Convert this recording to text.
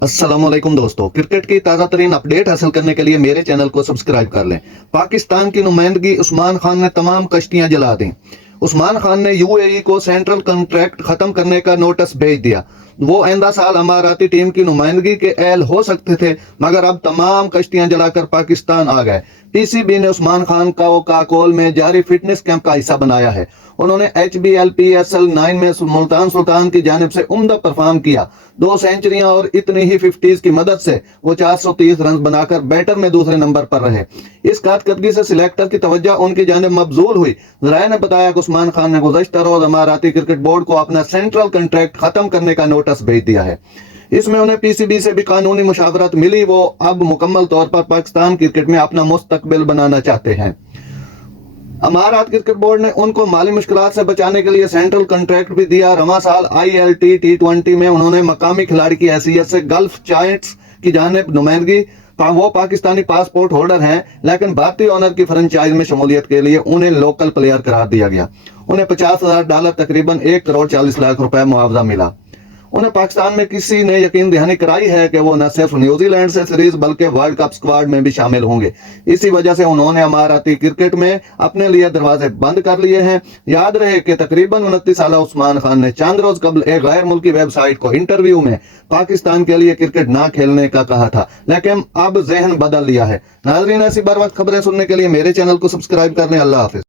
अस्सलाम वालेकुम दोस्तों, क्रिकेट की ताज़ा तरीन अपडेट हासिल करने के लिए मेरे चैनल को सब्सक्राइब कर लें। पाकिस्तान की नुमाइंदगी उस्मान खान ने तमाम कश्तियां जला दी। उस्मान खान ने यूएई को सेंट्रल कॉन्ट्रैक्ट खत्म करने का नोटिस भेज दिया। वो आइंदा साल अमाराती टीम की नुमाइंदगी के अहल हो सकते थे, मगर अब तमाम कश्तियां जलाकर पाकिस्तान आ गए। पीसीबी ने उस्मान खान को काकोल में जारी फिटनेस कैंप का हिस्सा बनाया है। उन्होंने HBL PSL 9 में मुल्तान सुल्तान की जानिब से उम्दा परफॉर्म किया। 2 सेंचुरियां और इतनी ही 50s की मदद से वो 430 रन बनाकर बैटर में दूसरे नंबर पर रहे। इस कारकर्दगी से सिलेक्टर की तवज्जो उनकी जानिब मबजूल हुई। जराये ने बताया कि उस्मान खान ने गुज़श्ता रोज अमाराती क्रिकेट बोर्ड को अपना सेंट्रल कॉन्ट्रैक्ट खत्म करने का नोटिस भेज दिया है। इसमें उन्हें पीसीबी से भी कानूनी मुशावरत मिली। वो अब मुकम्मल तौर पर पाकिस्तान क्रिकेट में अपना मुस्तकबिल बनाना चाहते हैं। अमारात क्रिकेट बोर्ड ने उनको माली मुश्किलात से बचाने के लिए सेंट्रल कॉन्ट्रैक्ट भी दिया। रवां साल ILT T20 में उन्होंने मकामी खिलाड़ी की हैसियत से गल्फ जायंट्स की जानिब नुमाइंदगी। वो पाकिस्तानी पासपोर्ट होल्डर हैं, लेकिन भारतीय ओनर की फ्रेंचाइज में शमूलियत के लिए उन्हें लोकल प्लेयर करार दिया गया। उन्हें $50,000 तकरीबन 1 करोड़ 40 लाख रुपए मुआवजा मिला। उन्हें पाकिस्तान में किसी ने यकीन दहानी कराई है कि वो न सिर्फ न्यूजीलैंड से सीरीज बल्कि वर्ल्ड कप स्क्वाड में भी शामिल होंगे। इसी वजह से उन्होंने अमाराती क्रिकेट में अपने लिए दरवाजे बंद कर लिए हैं। याद रहे कि तकरीबन 29 साल उस्मान खान ने चंद रोज कबल एक गैर मुल्की वेबसाइट को इंटरव्यू में पाकिस्तान के लिए क्रिकेट ना खेलने का कहा था, लेकिन अब जहन बदल लिया है। नाजरीन, ऐसी बर वक्त खबरें सुनने के लिए मेरे चैनल को सब्सक्राइब कर लें। अल्लाह हाफिज।